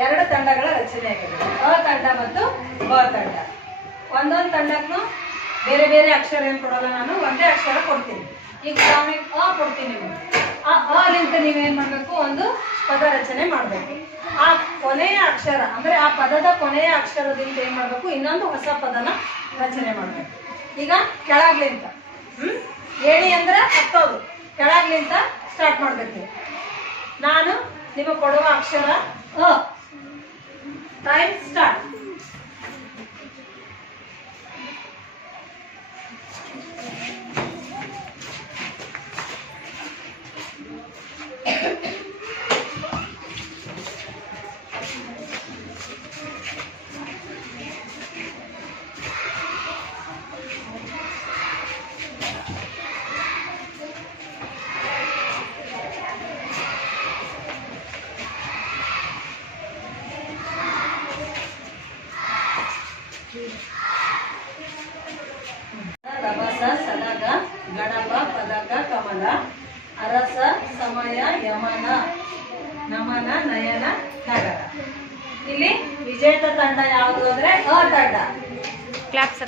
2 ತಂಡಗಳ ರಚನೆ ಆಗಿದೆ, ಅ ತಂಡ ಮತ್ತು ಬ ತಂಡ. ಒಂದೊಂದು ತಂಡಕ್ಕೂ ಬೇರೆ ಬೇರೆ ಅಕ್ಷರ ಏನು ಕೊಡೋಲ್ಲ, ನಾನು ಒಂದೇ ಅಕ್ಷರ ಕೊಡ್ತೀನಿ. ಈಗ ಉದಾಹರಣೆಗೆ ಅ ಕೊಡ್ತೀನಿ ನಿಮಗೆ. ಆ ಅಲಿಂತ ನೀವೇನು ಮಾಡಬೇಕು, ಒಂದು ಪದ ರಚನೆ ಮಾಡಬೇಕು. ಆ ಕೊನೆಯ ಅಕ್ಷರ ಅಂದರೆ ಆ ಪದದ ಕೊನೆಯ ಅಕ್ಷರದಿಂದ ಏನು ಮಾಡಬೇಕು, ಇನ್ನೊಂದು ಹೊಸ ಪದನ ರಚನೆ ಮಾಡಬೇಕು. ಈಗ ಕೆಳಗ್ಲಿಂತ ಏಣಿ ಅಂದ್ರೆ ಹತ್ತೋದು, ಕೆಳಗ್ಲಿಂತ ಸ್ಟಾರ್ಟ್ ಮಾಡಬೇಕು. ನಾನು ನಿಮಗೆ ಕೊಡುವ ಅಕ್ಷರ ಅ. Time start. ರಭಸ ಸದಗ ಗಣಪ ಪದಕ ಕಮಲ ಅರಸ ಸಮಯ ಯಮನ ನಮನ ನಯನ ನಗರ. ಇಲ್ಲಿ ವಿಜೇತ ತಂಡ ಯಾವುದು ಅಂದ್ರೆ ಅ ತಂಡ. ಕ್ಲಾಪ್ಸ್.